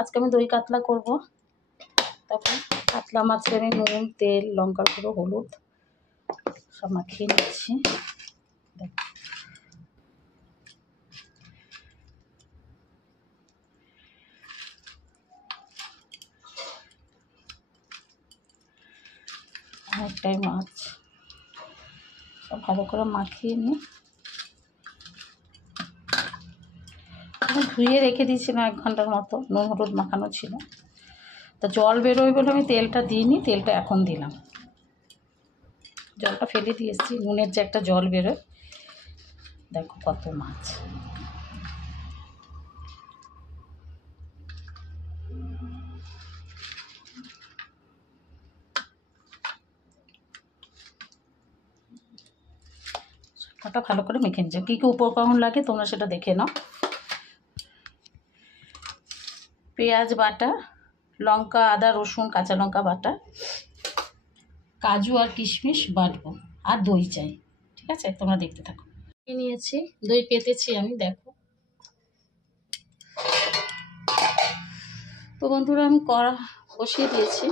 আজকে আমি দই কাতলা করব। তখন কাতলা মাছে আমি নুন, তেল, লঙ্কার গুঁড়ো, হলুদ সব মাখিয়ে নিচ্ছি। অনেকটাই মাছ সব ভালো করে মাখিয়ে নিই। ধুয়ে রেখে দিয়েছিলাম 1 ঘন্টার মতো, নুন হলুদ মাখানো ছিল। তা জল বেরোয় বলে আমি তেলটা দিইনি, তেলটা এখন দিলাম। জলটা ফেলে দিয়ে এসেছি, নুনের যে একটা জল বেরোয়। দেখো কত মাছ। সবটা ভালো করে মেখে নিচ্ছি। কী কী উপকরণ লাগে তোমরা সেটা দেখে নাও। পেঁয়াজ বাটা, লঙ্কা, আদা, রসুন, কাঁচা লঙ্কা বাটা, কাজু আর কিশমিশ বাটবো, আর দই চাই। ঠিক আছে, তোমরা দেখতে থাকো। নিয়েছি দই, পেতেছি আমি, দেখো। তো বন্ধুরা, আমি কড়া বসিয়ে দিয়েছি।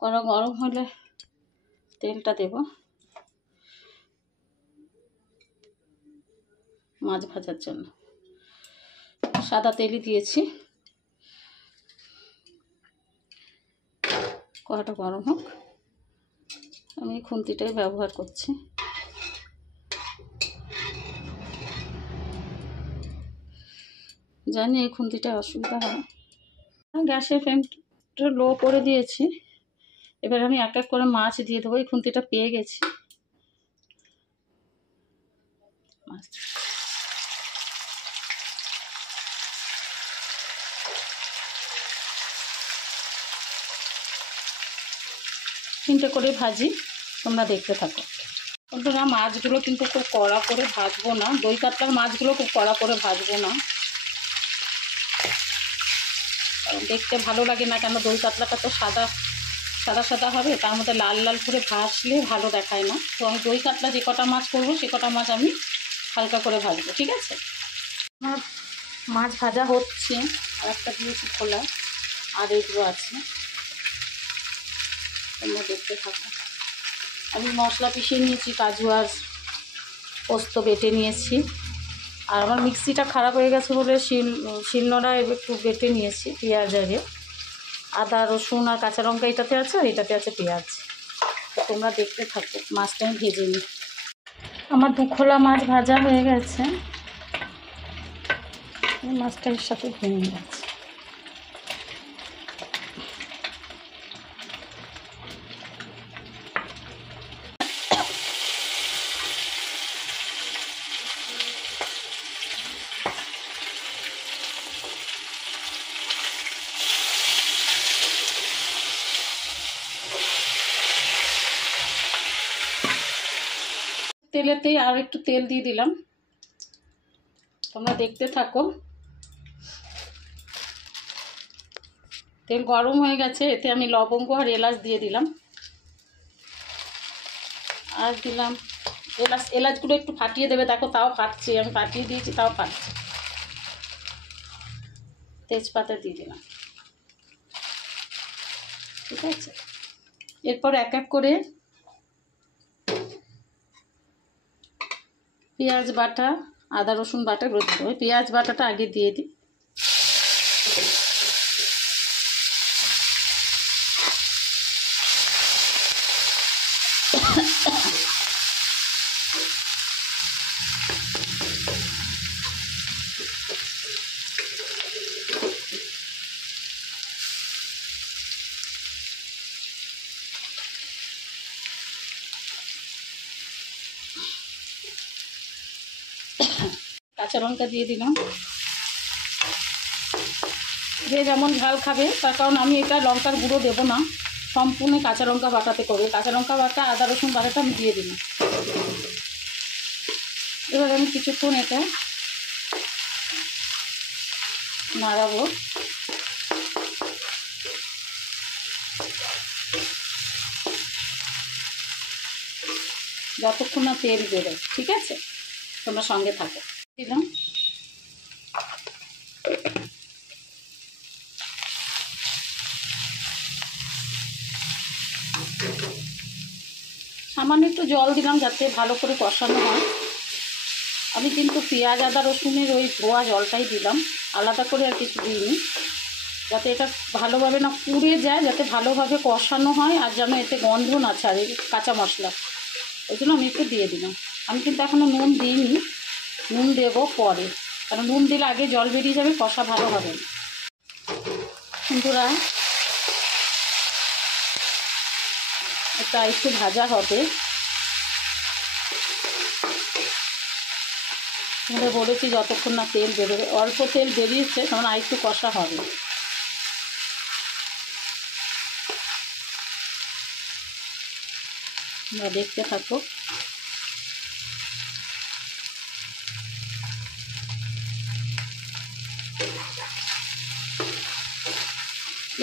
কড়া গরম হলে তেলটা দেব। মাছ ভাজার জন্য সাদা তেলই দিয়েছি। কড়াটা গরম হোক। আমি খুন্তিটাই ব্যবহার করছি। জানি এই খুন্তিটা অসুবিধা হয়। গ্যাসের ফ্লেমটা লো করে দিয়েছি। এবার আমি এক এক করে মাছ দিয়ে দেবো। এই খুন্তিটা পেয়ে গেছি। মাছ 3টে করে ভাজি, তোমরা দেখতে থাকো। বন্ধুরা, মাছগুলো কিন্তু খুব কড়া করে ভাজবো না। দই কাতলার মাছগুলো খুব কড়া করে ভাজবো না, কারণ দেখতে ভালো লাগে না। কেন, দই কাতলাটা তো সাদা সাদা সাদা হবে, তার মধ্যে লাল লাল করে ভাজলে ভালো দেখায় না। তো আমি দই কাতলা যে কটা মাছ করবো সে কটা মাছ আমি হালকা করে ভাজবো। ঠিক আছে, আমার মাছ ভাজা হচ্ছে। আর একটা দিয়েছি খোলা, আর এইগুলো আছে, তোমরা দেখতে থাকো। আমি মশলা পিষিয়ে নিয়েছি, কাজু আর পোস্ত বেটে নিয়েছি। আর আমার মিক্সিটা খারাপ হয়ে গেছে বলে শিলনোড়ায় একটু বেটে নিয়েছি। পেঁয়াজ আগে, আদা, রসুন আর কাঁচা লঙ্কা এটাতে আছে, আর এটাতে আছে পেঁয়াজ। তো তোমরা দেখতে থাকো, মাছটা আমি ভেজে নিই। আমার 2 খোলা মাছ ভাজা হয়ে গেছে। মাছটা এর সাথে ভেঙে গেছে। তেলেতেই আর একটু তেল দিয়ে দিলাম, তোমরা দেখতে থাকো। তেল গরম হয়ে গেছে, এতে আমি লবঙ্গ আর এলাচ দিয়ে দিলাম। আর দিলাম এলাচগুলো একটু ফাটিয়ে দেবে। দেখো, তাও ফাটছে, আমি ফাটিয়ে দিয়েছি, তাও ফাটছে। তেজপাতা দিয়ে দিলাম। ঠিক আছে, এরপর এক এক করে পেঁয়াজ বাটা, আদা রসুন বাটা রোদ দেবো। পেঁয়াজ বাটাটা আগে দিয়ে দিই। কাঁচা লঙ্কা দিয়ে দিলাম। যে যেমন ঝাল খাবে তার, কারণ আমি এটা লঙ্কার গুঁড়ো দেবো না, সম্পূর্ণ কাঁচা লঙ্কা বাটাতে করবে। কাঁচা লঙ্কা বাটা, আদা রসুন বাটাটা আমি দিয়ে দিলাম। এবার আমি কিছুক্ষণ এটা নাড়াবো, যতক্ষণ না তেল বেরোয়। ঠিক আছে, তোমরা সঙ্গে থাকো। দিলাম সামান্য একটু জল দিলাম যাতে ভালো করে কষানো হয়। আমি কিন্তু পেঁয়াজ আদা রসুনের ওই ধোয়া জলটাই দিলাম, আলাদা করে আর কিছু দিইনি, যাতে এটা ভালোভাবে না পুড়ে যায়, যাতে ভালোভাবে কষানো হয় আর যেন এতে গন্ধ না ছাড়ে কাঁচা মশলা। ওই জন্য আমি একটু দিয়ে দিলাম। আমি কিন্তু এখনও নুন দিইনি, নুন দেবো পরে, কারণ নুন দিলে আগে জল বেরিয়ে যাবে, কষা ভালো হবে না। বন্ধুরা এটা একটু ভাজা হবে। তোমাদের বলেছি যতক্ষণ না তেল বেরোবে, অল্প তেল বেরিয়েছে তখন আর একটু কষা হবে। তোমরা দেখতে থাকো।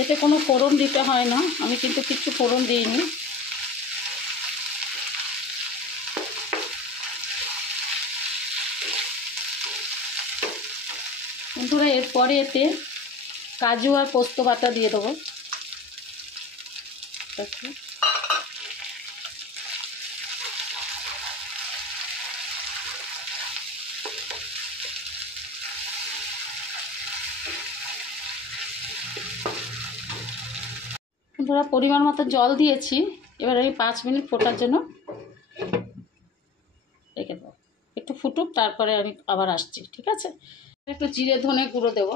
এতে কোনো ফোড়ন দিতে হয় না, আমি কিন্তু কিছু ফোড়ন দিইনি। বন্ধুরা এরপরে এতে কাজু আর পোস্ত বাটা দিয়ে দেবো। দেখো বন্ধুরা পরিমাণ মতো জল দিয়েছি, এবার আমি 5 মিনিট ফোটার জন্য রেখে দেবো। একটু ফুটুক, তারপরে আমি আবার আসছি, ঠিক আছে? একটু জিরে ধনে গুঁড়ো দেবো।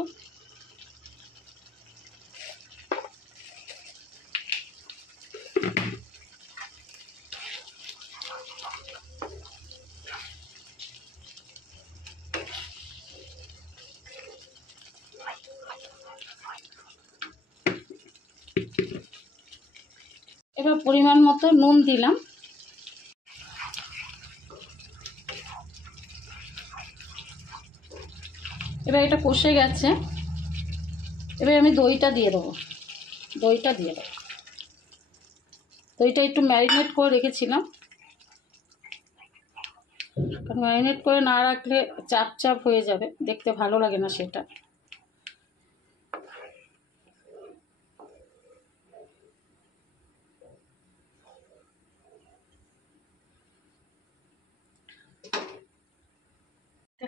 এবার পরিমাণ মতো নুন দিলাম। এবার এটা কষে গেছে, এবার আমি দইটা দিয়ে দেবো। দইটা একটু ম্যারিনেট করে রেখেছিলাম, কারণ ম্যারিনেট করে না রাখলে চাপ চাপ হয়ে যাবে, দেখতে ভালো লাগে না সেটা।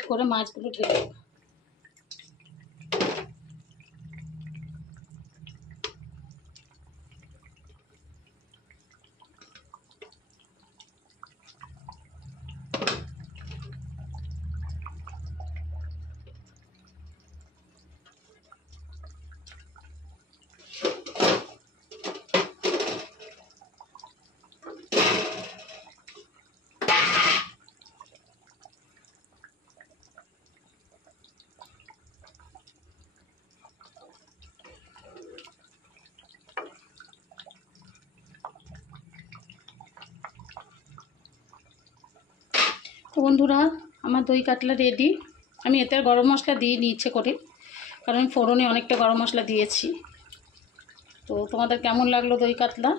করে মাছগুলো ঢেলে দেবো। তো বন্ধুরা আমার দই কাতলা রেডি। আমি এতে আর গরম মশলা দিইনি ইচ্ছে করে, কারণ আমি ফোড়নে অনেকটা গরম মশলা দিয়েছি। তো তোমাদের কেমন লাগলো দই কাতলা,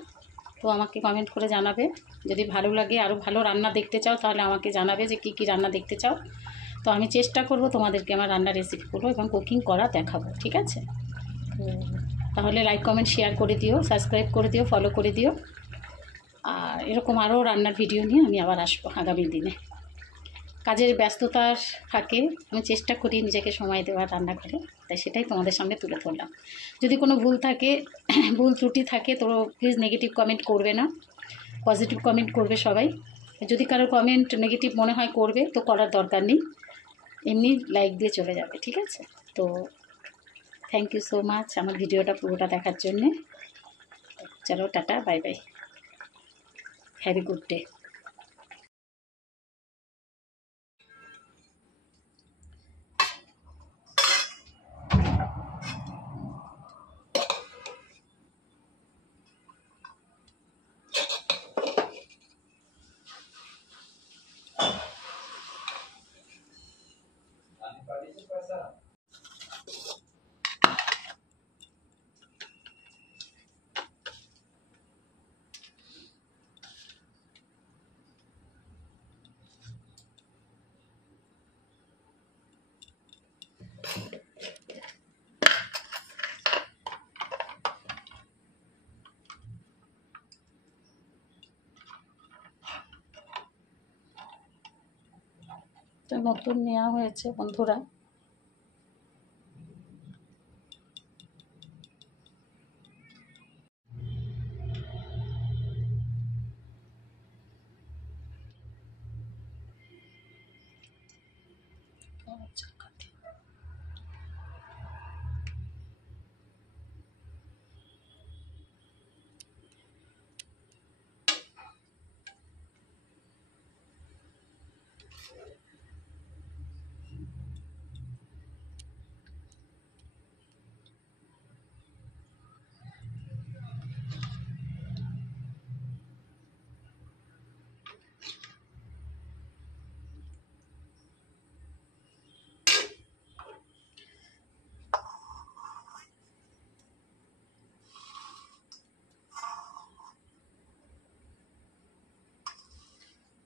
তো আমাকে কমেন্ট করে জানাবে। যদি ভালো লাগে, আরও ভালো রান্না দেখতে চাও, তাহলে আমাকে জানাবে যে কী কী রান্না দেখতে চাও। তো আমি চেষ্টা করব তোমাদেরকে আমার রান্নার রেসিপিগুলো এবং কুকিং করা দেখাবো, ঠিক আছে? তো তাহলে লাইক কমেন্ট শেয়ার করে দিও, সাবস্ক্রাইব করে দিও, ফলো করে দিও। আর এরকম আরও রান্নার ভিডিও নিয়ে আমি আবার আসবো আগামী দিনে। কাজের ব্যস্ততার ফাঁকে আমি চেষ্টা করি নিজেকে সময় দেওয়ার রান্নাঘরে, তাই সেটাই তোমাদের সামনে তুলে ধরলাম। যদি কোনো ভুল থাকে, ভুল ত্রুটি থাকে, তো প্লিজ নেগেটিভ কমেন্ট করবে না, পজিটিভ কমেন্ট করবে সবাই। যদি কারোর কমেন্ট নেগেটিভ মনে হয় করবে, তো করার দরকার নেই, এমনি লাইক দিয়ে চলে যাবে, ঠিক আছে? তো থ্যাংক ইউ সো মাচ আমার ভিডিওটা পুরোটা দেখার জন্যে। চলো tata, bye bye, have a good day. নতুন নেওয়া হয়েছে বন্ধুরা।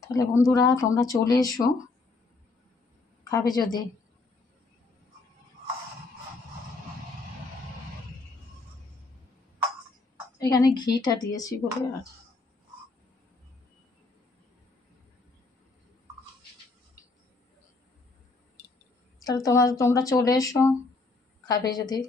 তাহলে বন্ধুরা তোমরা চলে এসো, খাবে যদি। এখানে ঘিটা দিয়েছি বলে আর তাহলে তোমরা চলে এসো, খাবে যদি।